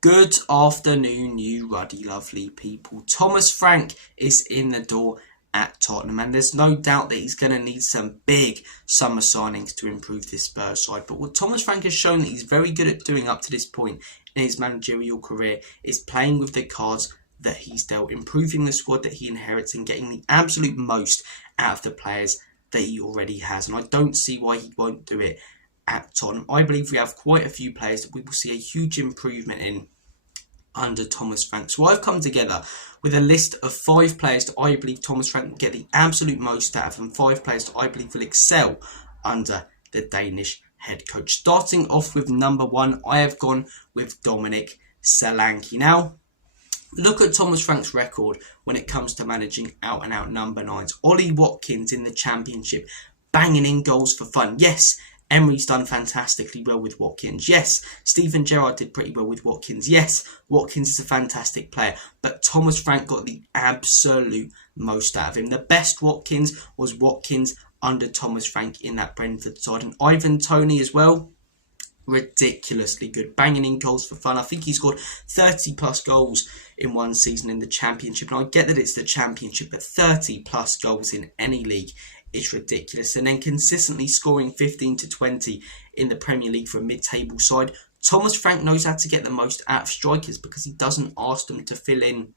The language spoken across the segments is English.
Good afternoon, you ruddy lovely people. Thomas Frank is in the door at Tottenham, and there's no doubt that he's going to need some big summer signings to improve this Spurs side. But what Thomas Frank has shown that he's very good at doing up to this point in his managerial career is playing with the cards that he's dealt, improving the squad that he inherits and getting the absolute most out of the players that he already has. And I don't see why he won't do it at Tottenham. I believe we have quite a few players that we will see a huge improvement in under Thomas Frank. So I've come together with a list of 5 players that I believe Thomas Frank will get the absolute most out of, and 5 players that I believe will excel under the Danish head coach. Starting off with number 1, I have gone with Dominic Solanke. Now, look at Thomas Frank's record when it comes to managing out-and-out number 9s. Ollie Watkins in the Championship, banging in goals for fun. Yes, Emery's done fantastically well with Watkins. Yes, Steven Gerrard did pretty well with Watkins. Yes, Watkins is a fantastic player. But Thomas Frank got the absolute most out of him. The best Watkins was Watkins under Thomas Frank in that Brentford side. And Ivan Toney as well, ridiculously good, banging in goals for fun. I think he scored 30 plus goals in one season in the Championship. And I get that it's the Championship, but 30 plus goals in any league is ridiculous. And then consistently scoring 15 to 20 in the Premier League for a mid-table side. Thomas Frank knows how to get the most out of strikers because he doesn't ask them to fill in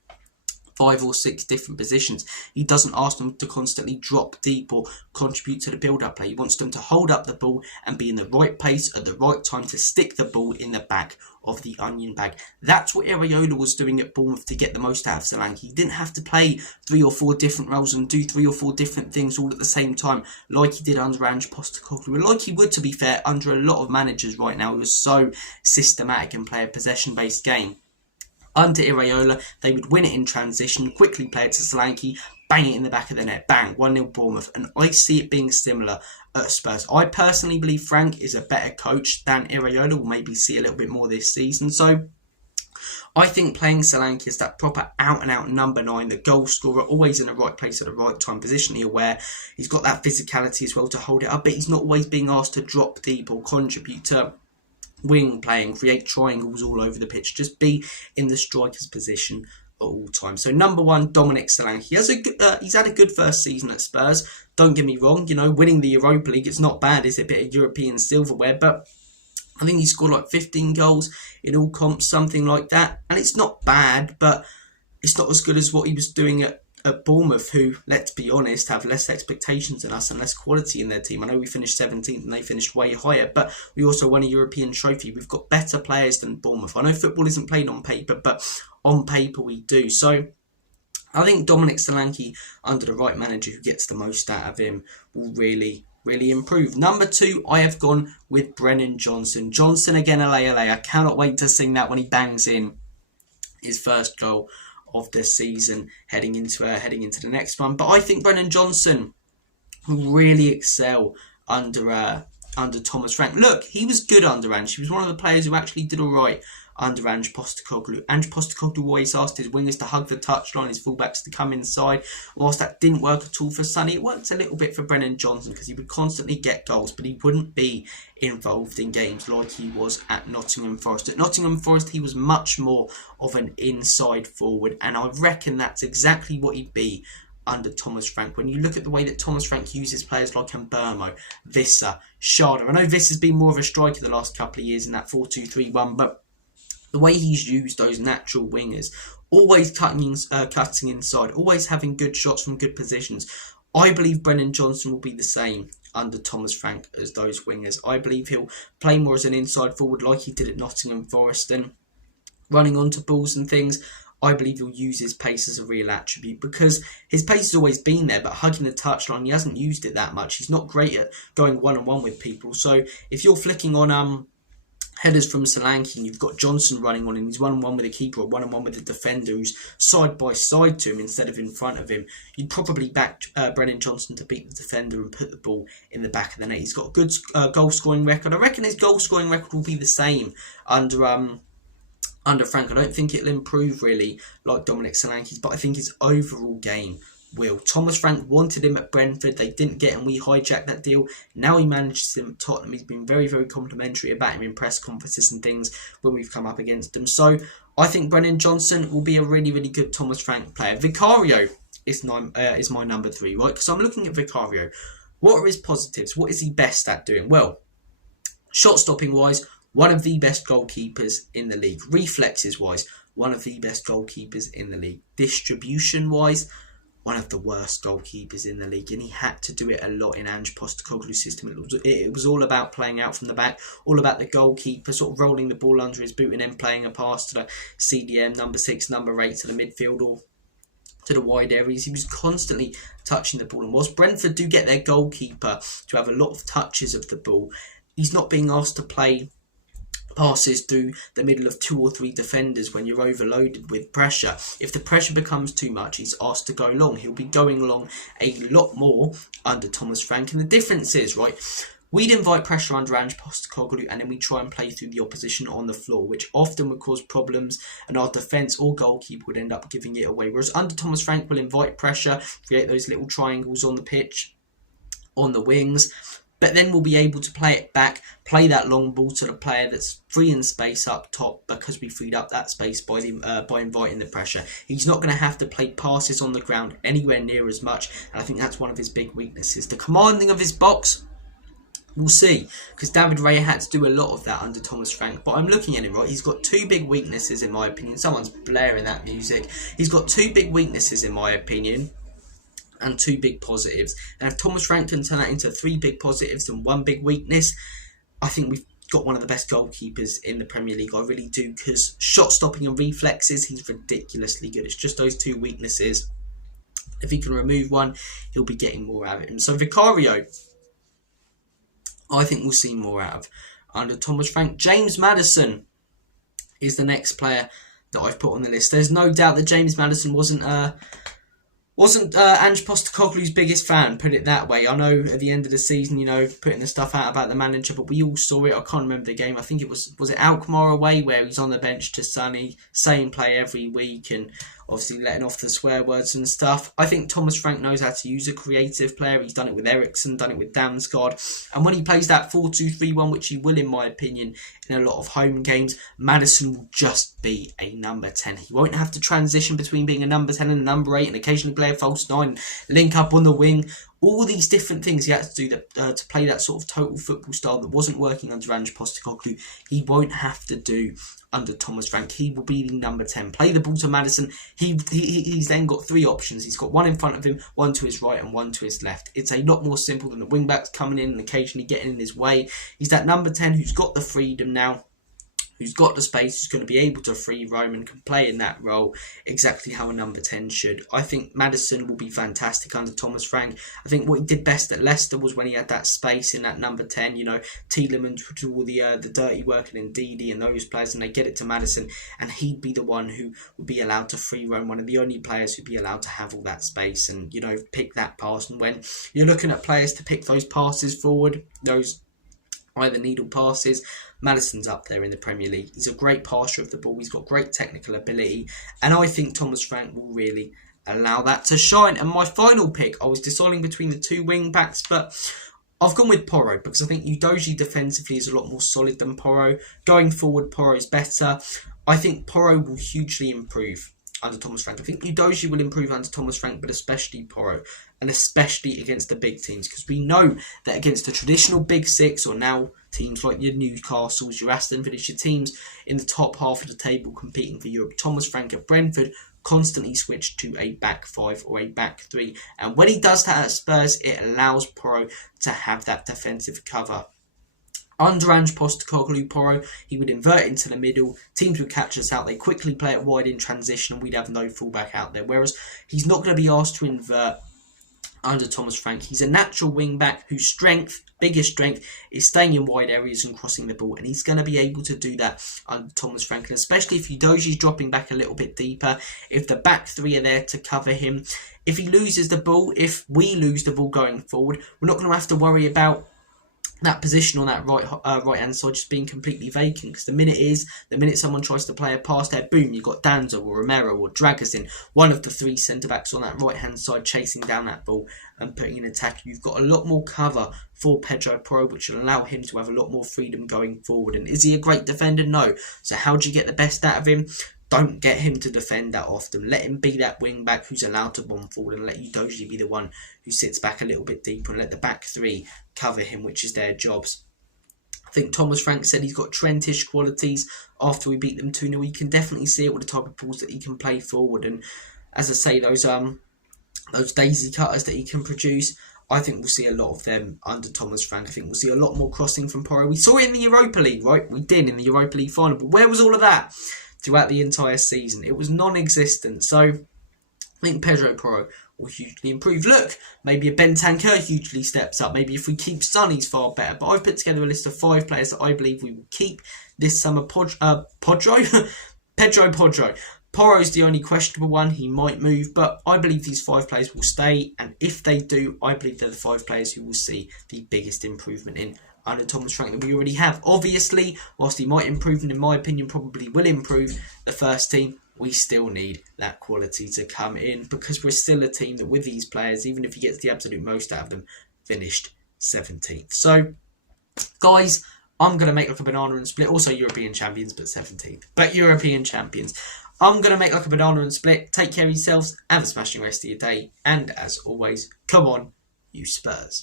5 or 6 different positions. He doesn't ask them to constantly drop deep or contribute to the build-up play. He wants them to hold up the ball and be in the right place at the right time to stick the ball in the back of the onion bag. That's what Areola was doing at Bournemouth to get the most out of Solanke. He didn't have to play 3 or 4 different roles and do 3 or 4 different things all at the same time like he did under Ange Postecoglou, and like he would, to be fair, under a lot of managers right now who are so systematic and play a possession-based game. Under Areola, they would win it in transition, quickly play it to Solanke, bang it in the back of the net, bang, 1-0 Bournemouth. And I see it being similar at Spurs. I personally believe Frank is a better coach than Areola. We'll maybe see a little bit more this season. So I think playing Solanke as that proper out-and-out number 9, the goal scorer, always in the right place at the right time, positionally aware. He's got that physicality as well to hold it up, but he's not always being asked to drop deep or contribute to wing play and create triangles all over the pitch. Just be in the striker's position at all times. So number 1, Dominic Solanke. He's had a good first season at Spurs. Don't get me wrong, winning the Europa League, it's not bad. It's a bit of European silverware, but I think he scored like 15 goals in all comps, something like that. And it's not bad, but it's not as good as what he was doing at Bournemouth, who, let's be honest, have less expectations than us and less quality in their team. I know we finished 17th and they finished way higher, but we also won a European trophy. We've got better players than Bournemouth. I know football isn't played on paper, but on paper we do. So I think Dominic Solanke, under the right manager who gets the most out of him, will really improve. Number 2, I have gone with Brennan Johnson. Johnson again, LA. I cannot wait to sing that when he bangs in his first goal of the season, heading into the next one. But I think Brennan Johnson will really excel under Thomas Frank. Look, he was good under Ange. He was one of the players who actually did all right under Ange Postecoglou. Ange Postecoglou always asked his wingers to hug the touchline, his fullbacks to come inside. Whilst that didn't work at all for Sonny, it worked a little bit for Brennan Johnson because he would constantly get goals, but he wouldn't be involved in games like he was at Nottingham Forest. At Nottingham Forest, he was much more of an inside forward, and I reckon that's exactly what he'd be under Thomas Frank. When you look at the way that Thomas Frank uses players like Mbermo, Visser, Schade. I know Visser's been more of a striker the last couple of years in that 4-2-3-1, but the way he's used those natural wingers, always cutting inside, always having good shots from good positions. I believe Brennan Johnson will be the same under Thomas Frank as those wingers. I believe he'll play more as an inside forward like he did at Nottingham Forest, and running onto balls and things. I believe he'll use his pace as a real attribute because his pace has always been there, but hugging the touchline, he hasn't used it that much. He's not great at going one-on-one with people. So if you're flicking on headers from Solanke and you've got Johnson running on him, he's one-on-one with a keeper or one-on-one with a defender who's side by side to him instead of in front of him, you'd probably back Brennan Johnson to beat the defender and put the ball in the back of the net. He's got a good goal scoring record. I reckon his goal scoring record will be the same under Frank. I don't think it'll improve really like Dominic Solanke's, but I think his overall game will. Thomas Frank wanted him at Brentford. They didn't get him. We hijacked that deal. Now he manages him at Tottenham. He's been very, very complimentary about him in press conferences and things when we've come up against him. So I think Brennan Johnson will be a really, really good Thomas Frank player. Vicario is my number 3, right? Because I'm looking at Vicario. What are his positives? What is he best at doing? Well, shot stopping wise, one of the best goalkeepers in the league. Reflexes wise, one of the best goalkeepers in the league. Distribution wise, one of the worst goalkeepers in the league, and he had to do it a lot in Ange Postecoglou's system. It was all about playing out from the back, all about the goalkeeper sort of rolling the ball under his boot and then playing a pass to the CDM, number 6, number 8, to the midfield or to the wide areas. He was constantly touching the ball, and whilst Brentford do get their goalkeeper to have a lot of touches of the ball, he's not being asked to play passes through the middle of 2 or 3 defenders when you're overloaded with pressure. If the pressure becomes too much, he's asked to go long. He'll be going long a lot more under Thomas Frank. And the difference is, right, we'd invite pressure under Ange Postecoglou and then we try and play through the opposition on the floor, which often would cause problems and our defence or goalkeeper would end up giving it away. Whereas under Thomas Frank, we'll invite pressure, create those little triangles on the pitch, on the wings, but then we'll be able to play it back, play that long ball to the player that's free in space up top because we freed up that space by inviting the pressure. He's not going to have to play passes on the ground anywhere near as much, and I think that's one of his big weaknesses. The commanding of his box, we'll see, because David Raya had to do a lot of that under Thomas Frank. But I'm looking at him, right, he's got 2 big weaknesses in my opinion. Someone's blaring that music. He's got 2 big weaknesses in my opinion, and 2 big positives. And if Thomas Frank can turn that into 3 big positives and 1 big weakness, I think we've got one of the best goalkeepers in the Premier League. I really do, because shot stopping and reflexes, he's ridiculously good. It's just those 2 weaknesses. If he can remove one, he'll be getting more out of him. So Vicario, I think we'll see more out of under Thomas Frank. James Madison is the next player that I've put on the list. There's no doubt that James Madison wasn't Ange Postecoglou's biggest fan, put it that way. I know at the end of the season, you know, putting the stuff out about the manager, but we all saw it. I can't remember the game. I think it was it Alkmaar away where he's on the bench to Sonny, same play every week, and obviously letting off the swear words and stuff. I think Thomas Frank knows how to use a creative player. He's done it with Eriksson, done it with Damsgaard. And when he plays that 4-2-3-1, which he will in my opinion in a lot of home games, Madison will just be a number 10. He won't have to transition between being a number 10 and a number 8 and occasionally play a false 9, link up on the wing. All these different things he had to do to play that sort of total football style that wasn't working under Ange Postecoglou, he won't have to do under Thomas Frank. He will be the number 10. Play the ball to Madison. He's then got 3 options. He's got 1 in front of him, 1 to his right and 1 to his left. It's a lot more simple than the wing-backs coming in and occasionally getting in his way. He's that number 10 who's got the freedom now, who's got the space, who's going to be able to free roam and can play in that role exactly how a number 10 should. I think Madison will be fantastic under Thomas Frank. I think what he did best at Leicester was when he had that space in that number 10, you know, Tielemans would do all the dirty work and Ndidi and those players, and they get it to Madison, and he'd be the one who would be allowed to free roam, one of the only players who'd be allowed to have all that space and, you know, pick that pass. And when you're looking at players to pick those passes forward, those either needle passes, Madison's up there in the Premier League. He's a great passer of the ball. He's got great technical ability. And I think Thomas Frank will really allow that to shine. And my final pick, I was deciding between the 2 wing backs, but I've gone with Porro because I think Udogie defensively is a lot more solid than Porro. Going forward, Porro is better. I think Porro will hugely improve under Thomas Frank. I think Udogie will improve under Thomas Frank, but especially Porro, and especially against the big teams, because we know that against the traditional big 6, or now teams like your Newcastles, your Aston Villas, your teams in the top half of the table competing for Europe, Thomas Frank at Brentford constantly switched to a back 5 or a back 3, and when he does that at Spurs, it allows Porro to have that defensive cover. Under Ange Postecoglou, Porro, he would invert into the middle, teams would catch us out, they quickly play it wide in transition, and we'd have no fullback out there, whereas he's not going to be asked to invert under Thomas Frank. He's a natural wing-back whose biggest strength is staying in wide areas and crossing the ball, and he's going to be able to do that under Thomas Frank, and especially if Udogie's dropping back a little bit deeper, if the back 3 are there to cover him, if he loses the ball, if we lose the ball going forward, we're not going to have to worry about that position on that right hand side just being completely vacant, because the minute someone tries to play a pass there, boom, you've got Danzo or Romero or Dragusin, one of the three centre backs on that right hand side chasing down that ball and putting in attack. You've got a lot more cover for Pedro Porro, which will allow him to have a lot more freedom going forward. And is he a great defender? No. So how do you get the best out of him? Don't get him to defend that often. Let him be that wing back who's allowed to bomb forward, and let Udogie be the one who sits back a little bit deeper and let the back three cover him, which is their jobs. I think Thomas Frank said he's got Trentish qualities after we beat them 2-0. You can definitely see it with the type of balls that he can play forward. And as I say, those daisy cutters that he can produce, I think we'll see a lot of them under Thomas Frank. I think we'll see a lot more crossing from Porro. We saw it in the Europa League, right? We did in the Europa League final. But where was all of that throughout the entire season? It was non-existent. So I think Pedro Porro will hugely improve. Look, maybe a Bentancur hugely steps up. Maybe if we keep Son, he's far better. But I've put together a list of 5 players that I believe we will keep this summer. Pedro Porro. Porro's the only questionable one. He might move, but I believe these 5 players will stay. And if they do, I believe they're the 5 players who will see the biggest improvement in under Thomas Frank that we already have. Obviously, whilst he might improve, and in my opinion probably will improve the first team, we still need that quality to come in, because we're still a team that with these players, even if he gets the absolute most out of them, finished 17th. So, guys, I'm going to make like a banana and split. Also European champions, but 17th. But European champions. I'm going to make like a banana and split. Take care of yourselves. Have a smashing rest of your day. And as always, come on, you Spurs.